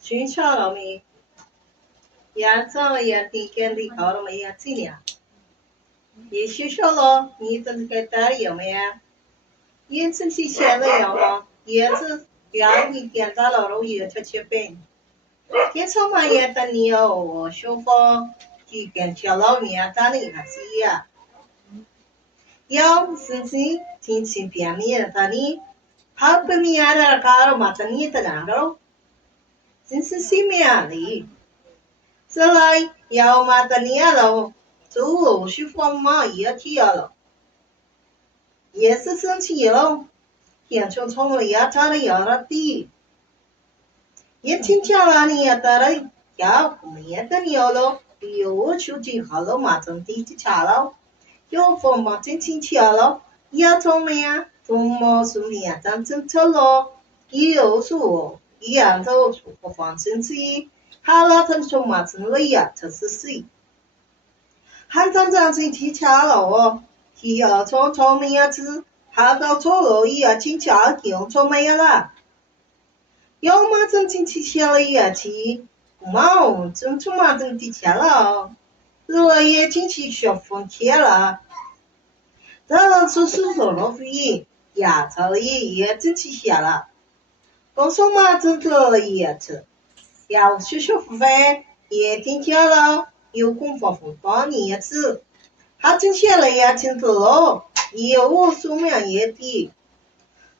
寻常了没？也长了也地干地高了没也尽量。也学校了，你这个单有没有？也整体现在样了，也是让你点大了了也吃吃饭。天朝嘛也等你哦，小芳就跟条老面打的还是呀。要甚至天气变面打你，好不面的搞了嘛，等你的那个，真是谁面的？这来要嘛等你了，走路去放嘛也提了，也是生气了，眼瞅瞅了也扎的要了地。也听见了你也得了，要没得了了，又出去好了嘛，种地去吃了，有风嘛真亲切了，也从没呀，从没说你呀，咱真错了，又说一样走出不放生气，好了他说嘛真累呀，这是谁？汉长长去去吃了哦，去要从从没呀吃，好到错了也亲切，用从没呀啦。要么真进去吃了也去，毛真出嘛真的吃了，热也进去学风切了，这吃是说了费，牙槽也进去写了，公说嘛真的也吃，要学学付费也听见了，有功夫不帮你也吃，他进去了也听得了，有书面也的，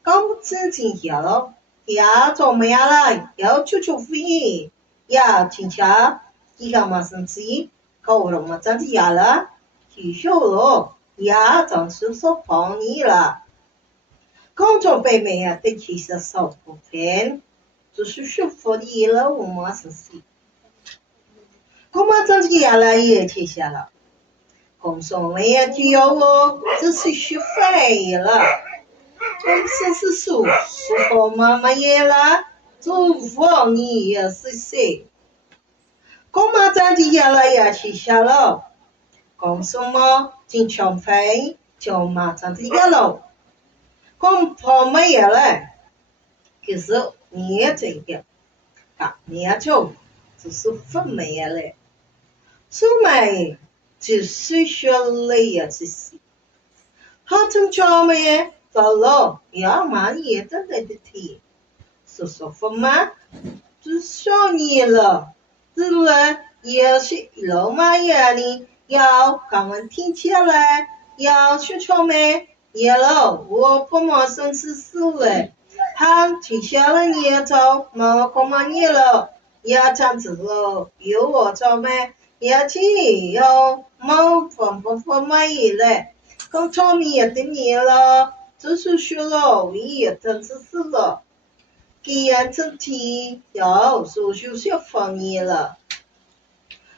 刚真进去了。呀，做咩啦？要求求费，呀，听起你干嘛生气？搞什么长子呀了？取消了，呀，长叔说帮你了。工作背面呀，得其实少部分，就是舒服的了，我们是谁？我们长子呀了也取消了，工作没有就要我，只是学费了。真是舒服妈妈也啦，祝福你也是谁？公妈长的也了也去下了，公什么进抢费，叫妈长的也了，公婆没也了，可是你也这个，你也就只是分没也了，出卖就是学了也去死，好成巧没？走了，要妈也真的的提。说说风吗？只少你了，自然也是老妈呀你要刚刚听见了，要去敲门，也了我不忙生死事了，他听见了你走，毛干嘛你了，也这样子了，有我找门，也去要毛风不风满意了，刚炒米也等你了，只是学了，我也真是死了。既然整体要所学学方言了，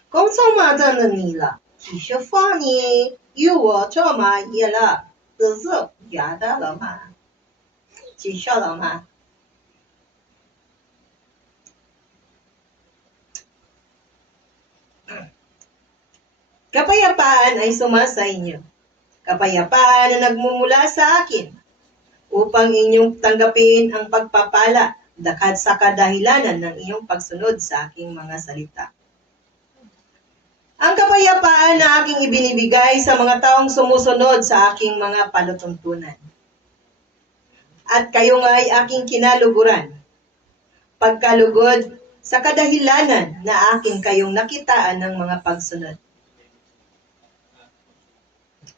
工作嘛在那里了，继续方言有我这嘛也了，日子压大了嘛，继续了嘛。Kapayapaan ay sumasa inyo. Kapayapaan na nagmumula sa akin upang inyong tanggapin ang pagpapala dakad sa kadahilanan ng iyong pagsunod sa aking mga salita. Ang kapayapaan na aking ibinibigay sa mga taong sumusunod sa aking mga panutuntunan. At kayo nga ay aking kinaluguran. Pagkalugod sa kadahilanan na aking kayong nakitaan ng mga pagsunod.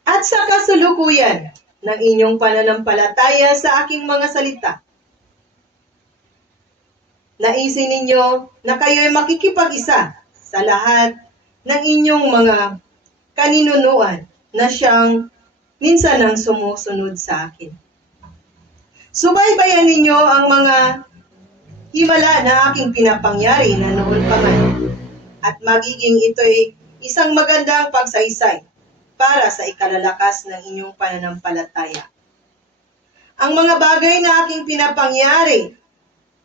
At sa kasulukuyan ng inyong pananampalataya sa aking mga salita. Naisin ninyo na kayo ay makikipag-isa sa lahat ng inyong mga kaninunuan na siyang minsan ang sumusunod sa akin. Subaybayan ninyo ang mga himala na aking pinapangyari na noon pa man at magiging ito'y isang magandang pagsaysay para sa ikalalakas ng inyong pananampalataya. Ang mga bagay na aking pinapangyari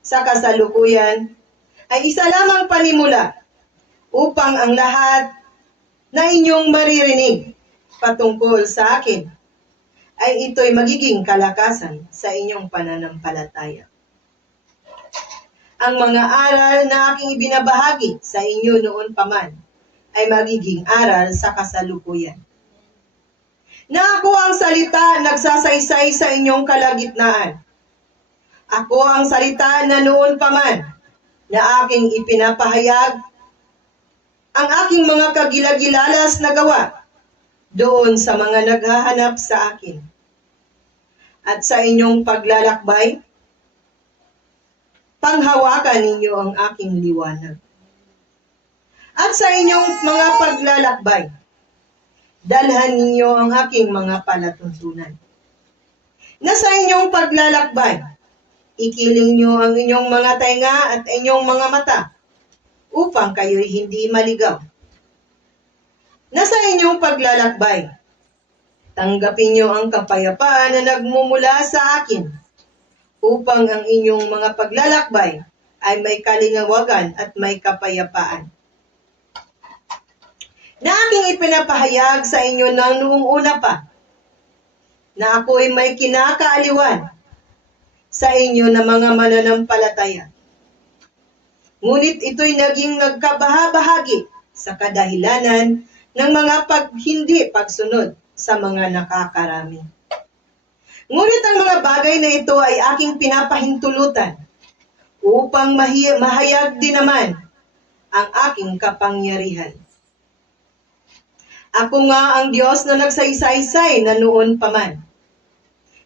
sa kasalukuyan ay isa lamang panimula upang ang lahat na inyong maririnig patungkol sa akin ay ito'y magiging kalakasan sa inyong pananampalataya. ang mga aral na aking ibinabahagi sa inyo noon pa man ay magiging aral sa kasalukuyan. Na ako ang salita nagsasaysay sa inyong kalagitnaan. Ako ang salita na noon pa man na aking ipinapahayag ang aking mga kagilagilalas na gawa doon sa mga naghahanap sa akin. At sa inyong paglalakbay, panghawakan ninyo ang aking liwanag. At sa inyong mga paglalakbay, dalhan ninyo ang aking mga palatuntunan. Na sa inyong paglalakbay, ikiling nyo ang inyong mga tainga at inyong mga mata upang kayo'y hindi maligaw. Na sa inyong paglalakbay, tanggapin nyo ang kapayapaan na nagmumula sa akin upang ang inyong mga paglalakbay ay may kalingawagan at may kapayapaan. Na aking ipinapahayag sa inyo ng noong una pa, na ako'y may kinakaaliwan sa inyo na mga mananampalataya. Ngunit ito'y naging nagkabahabahagi sa kadahilanan ng mga hindi pagsunod sa mga nakakarami. Ngunit ang mga bagay na ito ay aking pinapahintulutan upang mahayag din naman ang aking kapangyarihan. Ako nga ang Diyos na nagsaysay na noon pa man,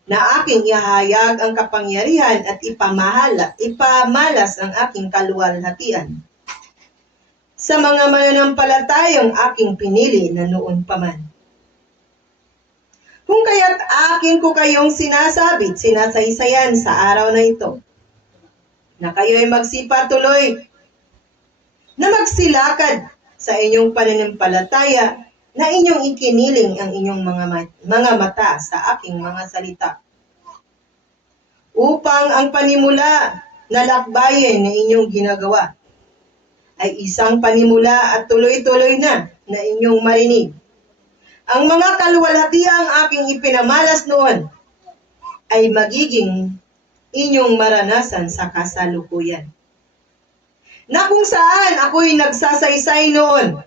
na aking ihahayag ang kapangyarihan at ipamalas ang aking kaluwalhatian sa mga mananampalatayang aking pinili na noon pa man. Kung kaya't akin ko kayong sinasaysayan sa araw na ito, na kayo'y magsipatuloy na magsilakad sa inyong pananampalataya na inyong ikiniling ang inyong mga mata sa aking mga salita. Upang ang panimula na lakbayin na inyong ginagawa ay isang panimula at tuloy-tuloy na inyong marinig. Ang mga kaluwalhatiang aking ipinamalas noon ay magiging inyong maranasan sa kasalukuyan. Na kung saan ako'y nagsasaysay noon,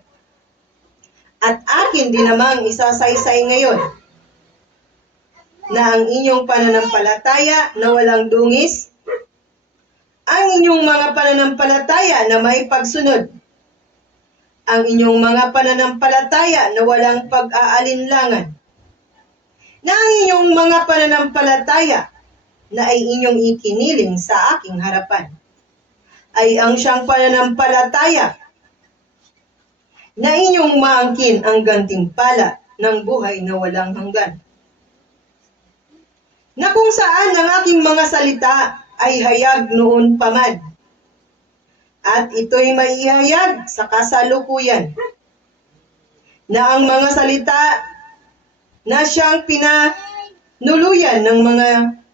at akin din namang isasaysay ngayon, na ang inyong pananampalataya na walang dungis, ang inyong mga pananampalataya na may pagsunod, ang inyong mga pananampalataya na walang pag-aalinlangan, na ang inyong mga pananampalataya na ay inyong ikiniling sa aking harapan, ay ang siyang pananampalataya na inyong maangkin ang gantimpala ng buhay na walang hanggan. Na kung saan ang aking mga salita ay hayag noon pa man, at ito'y maihayag sa kasalukuyan, na ang mga salita na siyang pinanuluyan ng mga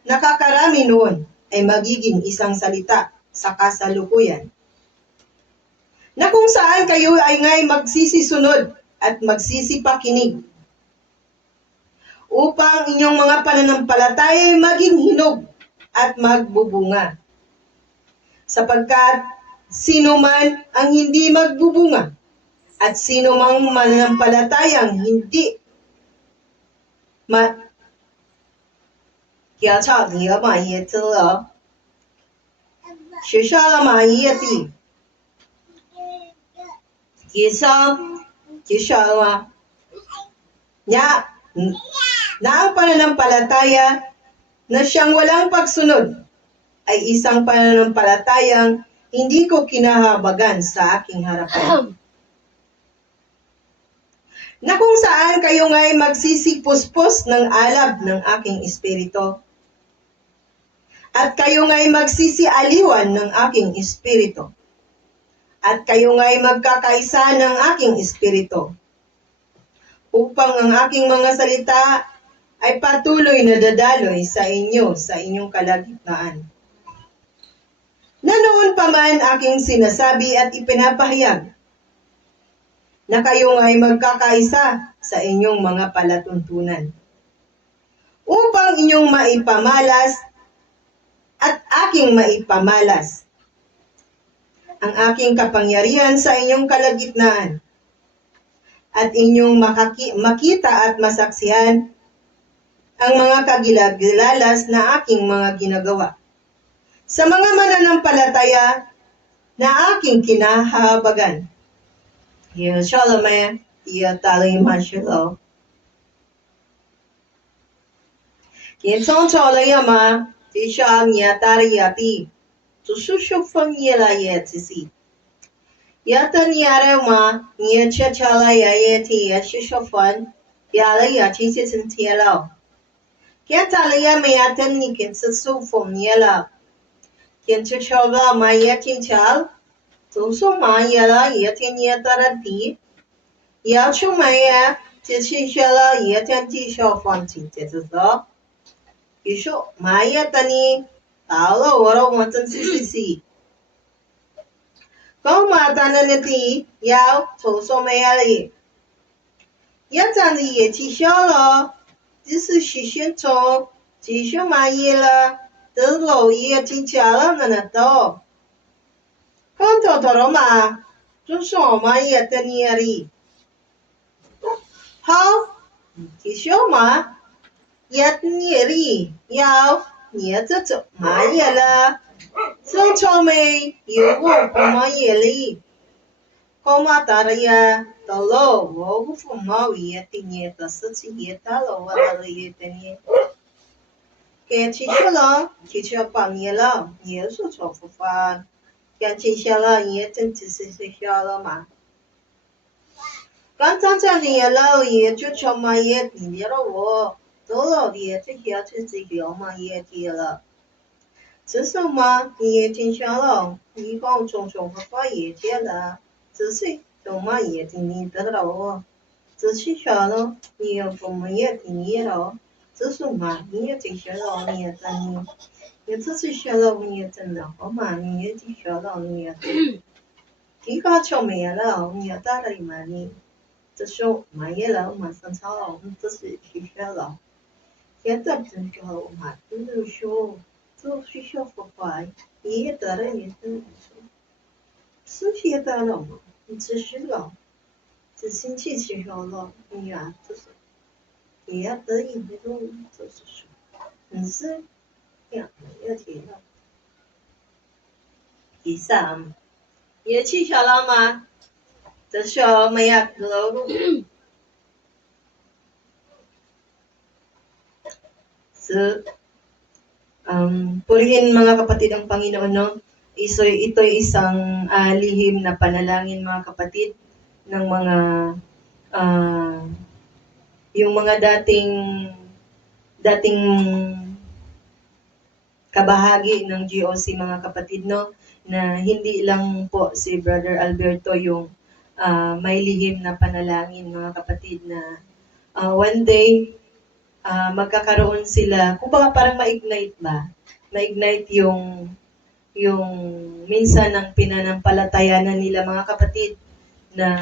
nakakarami noon ay magiging isang salita sa kasalukuyan. Na kung saan kayo ay ngay magsisisunod at magsisipakinig upang inyong mga pananampalataya ay maging hinog at magbubunga. Sapagkat sino man ang hindi magbubunga at sino mang mananampalatayang hindi kaya cha ni ma ye zhe shi sha ma ye di na ang pananampalataya na siyang walang pagsunod ay isang pananampalatayang hindi ko kinahabagan sa aking harapan. Na kung saan kayo nga'y magsisipuspos ng alab ng aking espiritu, at kayo nga'y magsisialiwan ng aking espiritu, at kayo nga'y magkakaisa ng aking espiritu, upang ang aking mga salita ay patuloy na dadaloy sa inyong kalagitnaan. Na noon pa man aking sinasabi at ipinapahayag, na kayo nga'y magkakaisa sa inyong mga palatuntunan, upang inyong maipamalas at aking maipamalas ang aking kapangyarihan sa inyong kalagitnaan at inyong makita at masaksihan ang mga kagilagilalas na aking mga ginagawa sa mga mananampalataya na aking kinahabagan. Shalom, taling masyalo. Kientong tolayama, tisha niya tariyati, tusushufang yela yetisi. Yata niyarema, niya chachala yayeti yashishofan, yala yachisisin tiyalaw. Kientalaya mayatan ni kinsasufong yela. Kienchashoba mayatin chal, tuso ma yela yatin yataranti, yachumaya tishishala yatin tishofan tintito. Yusho mayatani, talo waro matan sisisi. Kung matananiti, yaw, toso mayali. Yatani ye tishalo, disu shishinto, tisho mayila, delo ye tinchala nanato. Kung totoroma, toso mayatani yari. How? Tisho ma, yatani yari, yaw, niyato mayala. Sung chome, you won't come on yelly. Coma taraya, the low, woe from Maui at the yet, the such yet, hello, what are you then? Can't you shallow, teach up on yellow, yes, so for fun. Can't you shallow yet and to see shallow man? Can't on the yellow yet, you chop my yet in yellow war. Dolo yet, here to see your my yet yellow. 只是嘛，你也挺小了，你讲种种不发也见了，只是种嘛也挺你得了哦，只是小了，你也不么也挺你了，只是嘛，你也挺小了，你也真你，你只是小了，你也真了，好嘛，你也挺小了，你也真，你搞巧没了，你也打了嘛你，只是嘛也了嘛生草了，只是小了，现在真小了嘛，真是小。做学校不坏，也得了也是是学得了嘛，你只是了，只星期学校了，你呀，就是也得一那种就是说，你是两个要提了。第三，也去小了吗？这小没呀，老路是。Purihin mga kapatid ang Panginoon, no? Ito'y isang lihim na panalangin mga kapatid ng mga yung mga dating kabahagi ng GOC mga kapatid, no? Na hindi lang po si Brother Alberto yung may lihim na panalangin mga kapatid na one day magkakaroon sila, kumbaga parang ma-ignite ba? Ma-ignite yung minsan ng pinanampalatayanan nila mga kapatid na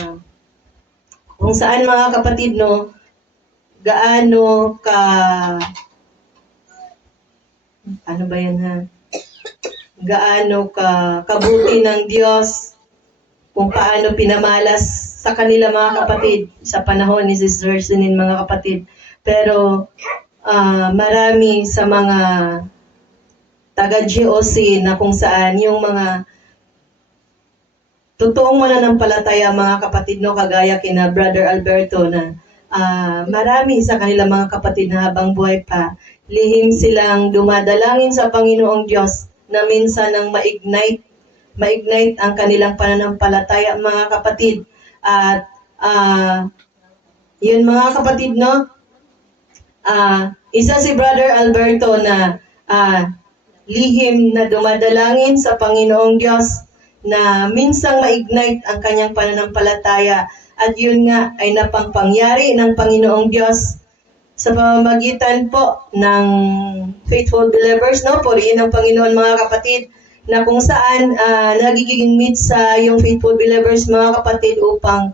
kung saan mga kapatid, no, gaano ka, ano ba yan ha? Gaano ka kabuti ng Diyos, kung paano pinamalas sa kanila mga kapatid sa panahon ni Sister Sinin mga kapatid. Pero marami sa mga taga-GOC na kung saan yung mga totoong mananampalataya mga kapatid, no, kagaya kina Brother Alberto na marami sa kanila mga kapatid na habang buhay pa, lihim silang dumadalangin sa Panginoong Diyos na minsan nang ma-ignite ang kanilang pananampalataya mga kapatid. At yun mga kapatid, no, isa si Brother Alberto na lihim na dumadalangin sa Panginoong Diyos na minsang ma-ignite ang kanyang pananampalataya at yun nga ay napangpangyari ng Panginoong Diyos sa pamamagitan po ng faithful believers, no? Purihin ng Panginoon mga kapatid na kung saan nagiging meet sa yung faithful believers mga kapatid upang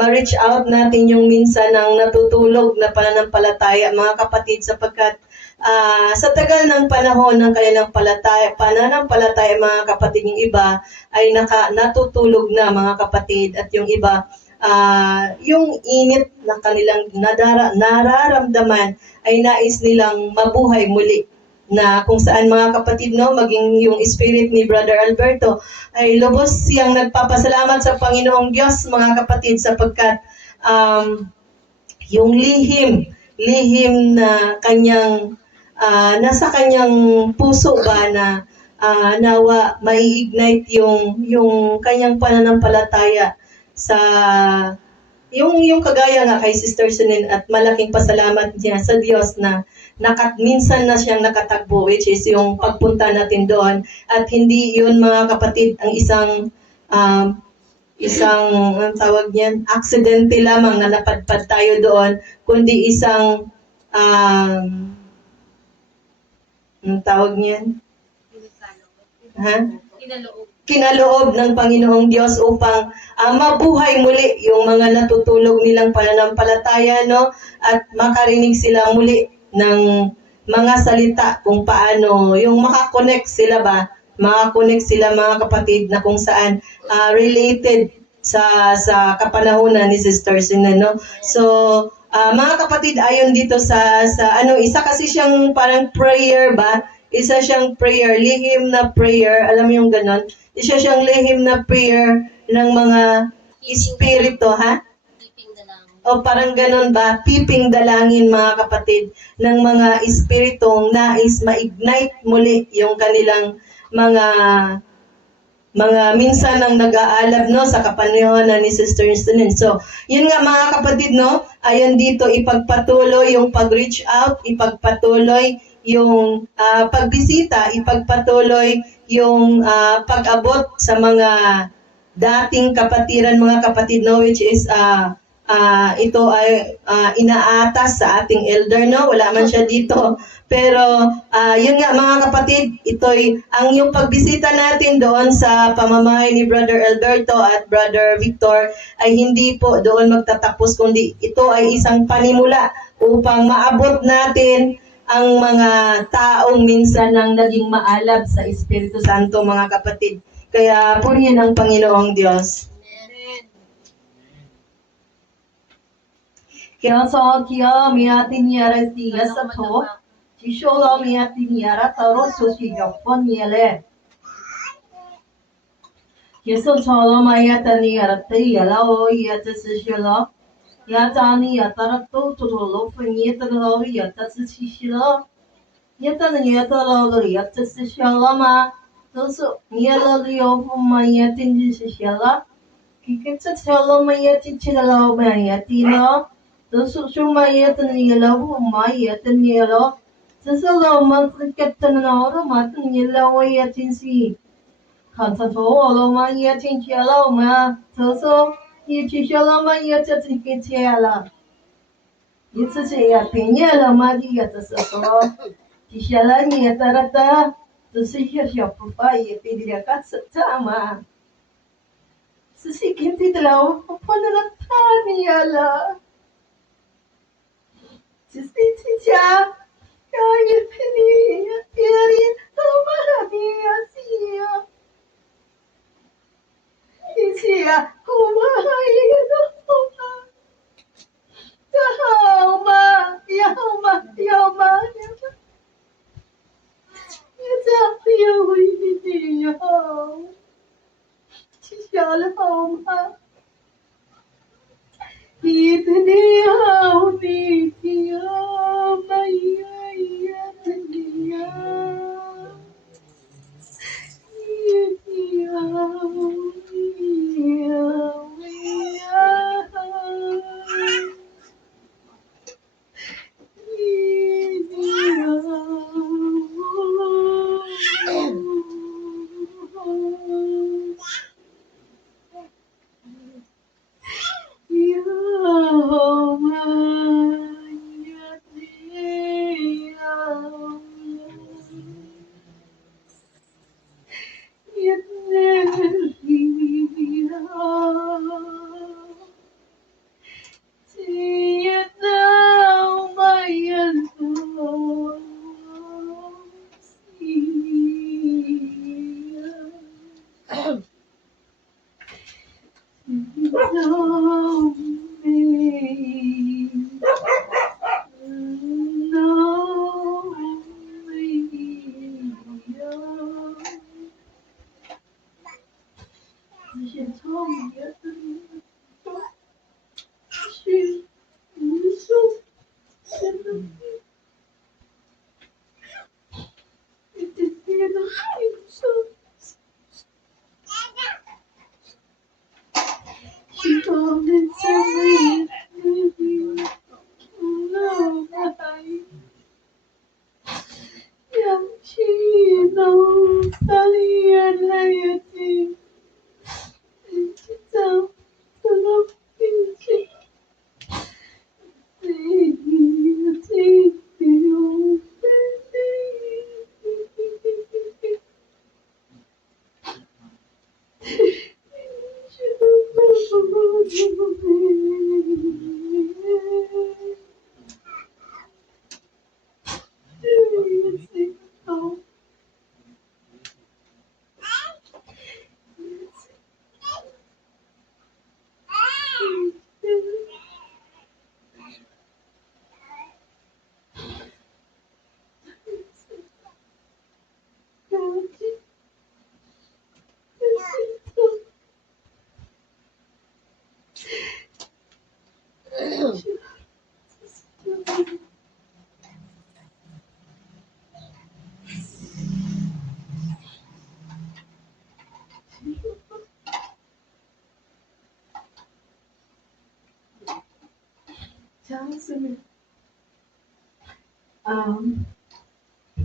ma-reach out natin yung minsan ng natutulog na pananampalataya mga kapatid sapagkat sa tagal ng panahon ng kanilang pananampalataya, mga kapatid, yung iba ay natutulog na, mga kapatid, at yung iba, yung init na kanilang nararamdaman ay nais nilang mabuhay muli, na kung saan, mga kapatid, no, maging yung spirit ni Brother Alberto ay lubos siyang nagpapasalamat sa Panginoong Diyos, mga kapatid, sapagkat yung lihim na kanyang nasa kanyang puso ba, na nawa mai-ignite yung kanyang pananampalataya sa yung kagaya nga kay Sister Sunin, at malaking pasalamat niya sa Diyos na minsan na siyang nakatagpo, which is yung pagpunta natin doon, at hindi yun, mga kapatid, ang ang tawag niyan, aksidente lamang na napadpad tayo doon, kundi isang ang tawag niyan, kinaloob ng Panginoong Diyos upang mabuhay muli yung mga natutulog nilang pananampalataya, no? At makarinig sila muli ng mga salita kung paano yung makakonect sila, mga kapatid, na kung saan related sa kapanahunan ni Sister Sina, no? So, mga kapatid, ayon dito sa isa kasi siyang parang prayer ba? Isa siyang prayer, lihim na prayer, alam mo yung ganon? Isa siyang lihim na prayer ng mga espiritu, ha? O parang ganon ba? Piping dalangin, mga kapatid, ng mga espiritong nais ma-ignite muli yung kanilang mga minsan ang nag-aalab, no, sa kapanahunan ni Sister Sunin. So, yun nga, mga kapatid, no, ayan dito, ipagpatuloy yung pag-reach out, ipagpatuloy yung pagbisita, ipagpatuloy yung pag-abot sa mga dating kapatiran, mga kapatid, no, which is ito ay inaatas sa ating elder, no, wala man siya dito, pero yun nga, mga kapatid, ito'y ang yung pagbisita natin doon sa pamamahay ni Brother Alberto at Brother Victor ay hindi po doon magtatapos, kundi ito ay isang panimula upang maabot natin ang mga taong minsan nang naging maalab sa Espiritu Santo, mga kapatid. Kaya purihin ang Panginoong Diyos. Kaya sa kia miatin yara siya sa to, sishola miatin yara taro susiya pon yele. Yeso chola mayata ni yara te yala o yata sishola. Yata ni yata to tolo fanyeta lo yata sishola. Yata ni yata lo yata sishola ma. Toso yala liyo mayatin sishola. Kikita chola mayatin chila mayatin. Toso shumayata ni yala mayatin yala. Sisalo matkatan na oro matan yala wayatin si. Kantato ma yatin chala ma toso yichishala ma yatatin chala. Yitsa pinyala ma yata saso. Kishala ni yatarata to sisha shapupa yetidia katsama. Sisikinti dalaw panatani yala. Sisiticha kaya pini yari amahani asiya. Isia,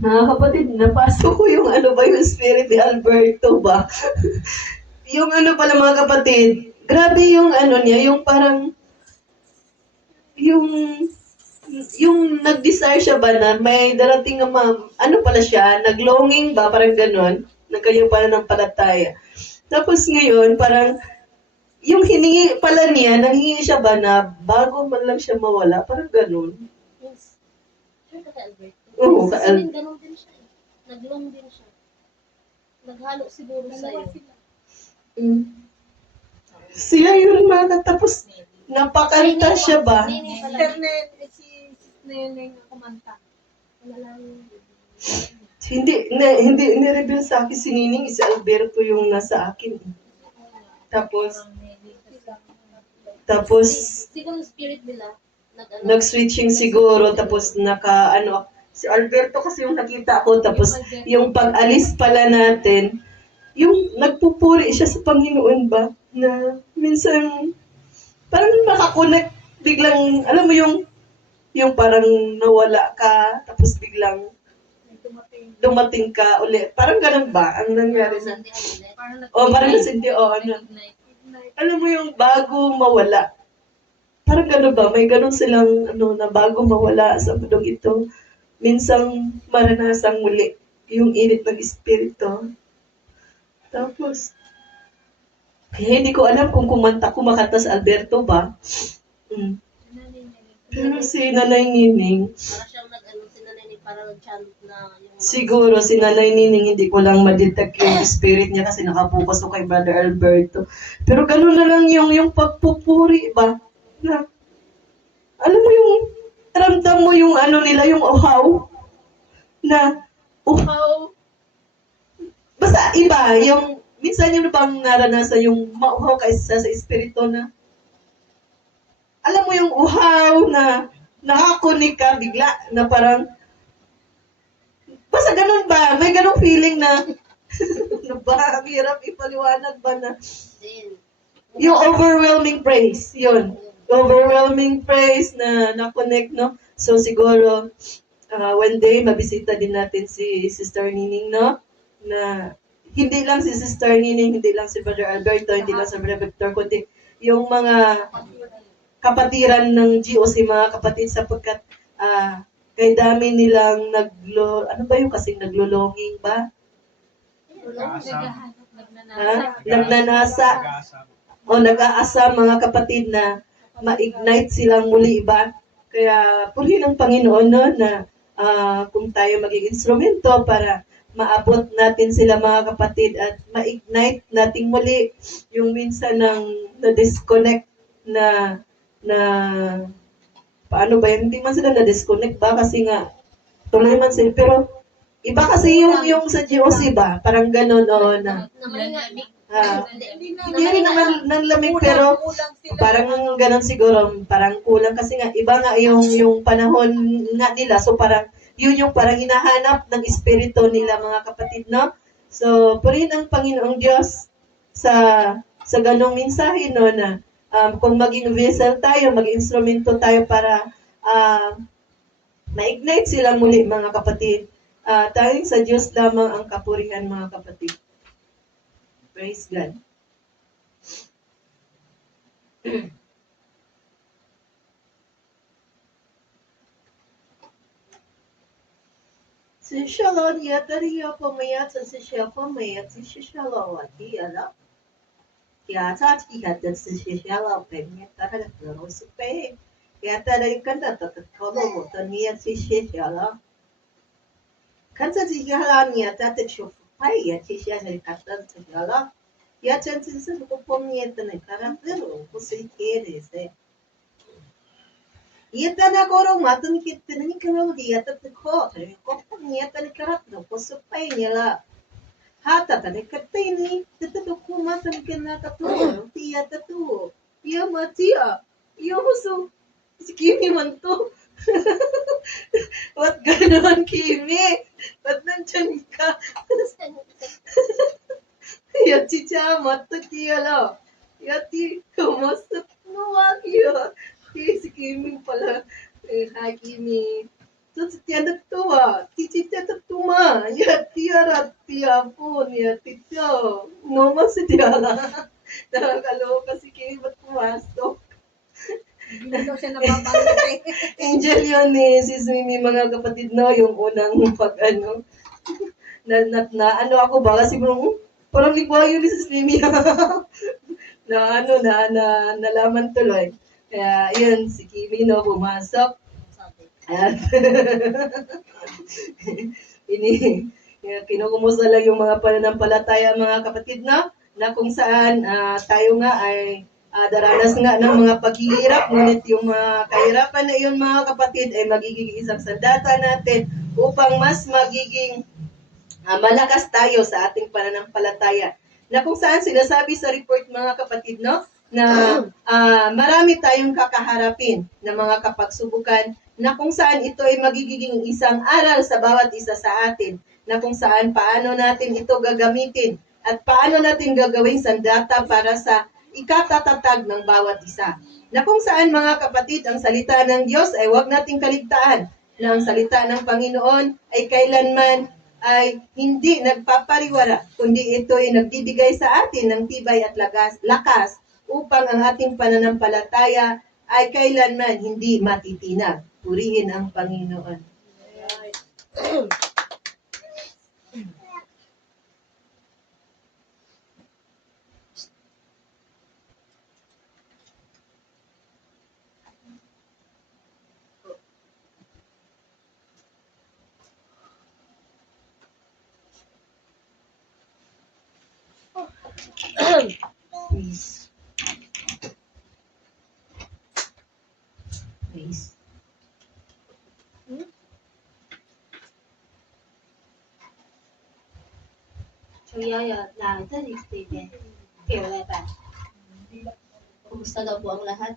Mga kapatid, napasok ko yung ano ba, yung spirit ni Alberto ba? Yung ano pala mga kapatid, grabe yung ano niya, yung parang, yung, yung nag-desire siya ba na may darating na ano pala siya, naglonging ba, parang ganon, nagkayo pala ng palataya. Tapos ngayon, parang, yung hiningi pala niya, nanghingi siya ba na bago man lang siya mawala, parang ganon. Yes. Sure ka kay Alberto? Oo, Sa ka- Simin, ganun din siya. Naglong din siya. Naghalo siguro sa'yo. Sila yung mga tapos napakanta siya ba? Nini pala. Internet, si Neneng ang kumanta. Wala lang. Hindi ni-reveal sa akin si Nining, si Alberto yung nasa akin. Tapos Siguro yung spirit nila. nag-switching siguro, tapos si Alberto kasi yung nakita ko, tapos yung pag-alis pala natin, yung nagpupuri siya sa Panginoon ba, na minsan, parang makakonect, biglang, alam mo yung parang nawala ka, tapos biglang dumating ka ulit. Parang ganun ba ang nangyari na? Parang nasindi, alam mo yung bago mawala. Parang gano'n ba? May gano'n silang na bago mawala sa mundong ito. Minsang maranasang muli yung init ng espiritu. Tapos, kaya hindi ko alam kung kumakanta sa Alberto ba. Pero si Nanay Nining, Para siyang sinanay para nag-chant na yung siguro si Nanay Nining hindi ko lang ma-detect yung spirit niya kasi nakapokus ko kay Brother Alberto. Pero gano'n na lang yung pagpupuri ba? Na, alam mo yung, ramdam mo yung ano nila, yung uhaw, na uhaw. Basta iba, yung, minsan yung bang naranasan yung mauhaw kaysa sa espiritu na, alam mo yung uhaw na nakakunik ka bigla, na parang, basta ganun ba? May ganung feeling na, ano ba, ang hirap ipaliwanag ba na, yung overwhelming praise, yun. Overwhelming praise na na-connect, no? So siguro, one day, mabisita din natin si Sister Nining, no? Na hindi lang si Sister Nining, hindi lang si Brother Alberto, hindi lang si Brother Victor, kundi yung mga kapatiran ng GOC, mga kapatid, sapagkat kay dami nilang ano ba yung kasing naglulonging ba? Nagnanasa. O nag-aasa mga kapatid na ma-ignite silang muli ba? Kaya purihin ng Panginoon no, na kung tayo maging instrumento para maabot natin sila mga kapatid at ma-ignite natin muli yung minsan ng na-disconnect na paano ba yun? Hindi man sila na-disconnect ba kasi nga tuloy man sila pero Iba kasi yung sa GOC ba? Parang ganun o na. Naman nga, Hindi rin naman nanlamig pero Kulang sila. parang ganun siguro, parang kulang kasi nga iba nga yung panahon nga nila. So parang yun yung parang hinahanap ng espiritu nila mga kapatid, no? So purihin ang Panginoong Diyos sa ganung mensahe, no, na kung maging vessel tayo, maging instrumento tayo para ma-ignite sila muli mga kapatid. Tanging sa Diyos lamang ang kapurihan mga kapatid. Praise God. Si Shalom yatariya pamayat sa siya pamayat si Shalom atiyala. Kaya sa tikat si Shalom pemya tara no sipe. Kaya tara ikanda tatkolo mo taniya si Shalom. Kansa si Shalom ya tatat shupai ya si Shalom katan si Shalom. Ya chansi sa ko pamya tanay tara pero ko si kere se. Yatana koro matun kitna ni kano di yatat ko tare ko yatan karat no ko supai nila hata tare katai ni tata ko matan kana katu ti yatatu ya matia yo so Kimi man to. What ganon, Kimi? Ba't nandyan ka? Yati cha matta kiyala. Yati kumusta nuwakiya. Si Kimi pala. Hi, Kimi. So, tiyadak to Titi tiyadak to Yati arat tiyapon. Yati tiyo. No mas si tiyala. Nakakaloka si Kimi. Ba't pumasok? Hindi na daw siya nababanggit eh. Angel yun ni sis Mimi mga kapatid, no, yung unang pag ano ako ba kasi parang ligwayo ni sis Mimi na nalaman tuloy. Kaya yun, si Kimi no, pumasok. At kinukumusta lang yung mga pananampalataya mga kapatid, no, na kung saan tayo nga ay daranas nga ng mga paghihirap, ngunit yung mga kahirapan na yun mga kapatid ay magiging isang sandata natin upang mas magiging malakas tayo sa ating pananampalataya. Na kung saan sinasabi sa report mga kapatid, no, na marami tayong kakaharapin na mga kapagsubukan na kung saan ito ay magiging isang aral sa bawat isa sa atin, na kung saan paano natin ito gagamitin at paano natin gagawing sandata para sa ikatatatag ng bawat isa. Na kung saan mga kapatid, ang salita ng Diyos ay huwag nating kaligtaan na ang salita ng Panginoon ay kailanman ay hindi nagpapariwara, kundi ito ay nagbibigay sa atin ng tibay at lakas upang ang ating pananampalataya ay kailanman hindi matitinag. Purihin ang Panginoon. Please. Please. Kumusta daw po ang lahat?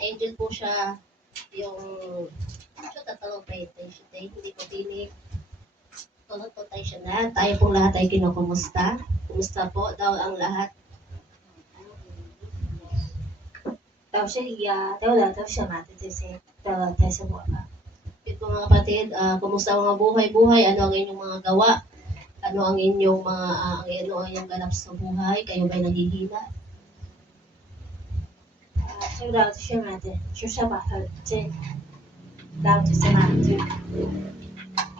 Angel po siya, yung siya tatanong pa ito, hindi ko tinig. Tulad po tayo siya na, tayo pong lahat ay kinukumusta. Kumusta po daw ang lahat? Daw siya, daw siya matitisi, daw siya mo ka. Ito mga kapatid, kumusta ang mga buhay-buhay? Ano ang inyong mga gawa? Ano ang inyong mga, ano ang inyong ganap sa buhay? Kayo ba'y naghihina?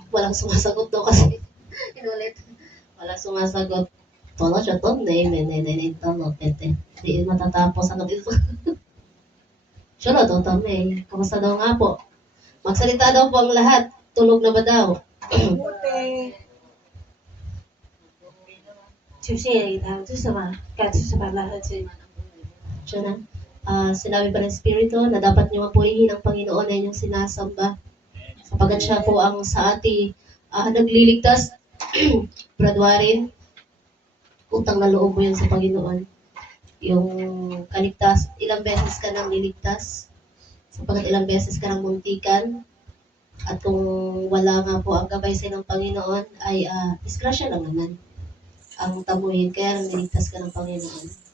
Walang sumasagot daw kasi. Inulit. Walang sumasagot. Tolo siya to. Tolo. Hindi matatapos ang dito. Siya daw tame. Kamusta daw nga po? Magsalita daw po ang lahat. Tulog na ba daw? Buti. Siya na. Sinabi pa ng Espiritu na dapat niyo mapurihin ang Panginoon na inyong sinasamba. Sapagat siya po ang sa ating nagliligtas, Brad Warren, utang na loob mo yun sa Panginoon. Yung ilang beses ka nang liligtas, sapagkat ilang beses ka nang muntikan, at kung wala nga po ang gabay sa ng Panginoon, ay disgrasya lang naman ang tamuhin. Kaya nang niligtas ka ng Panginoon.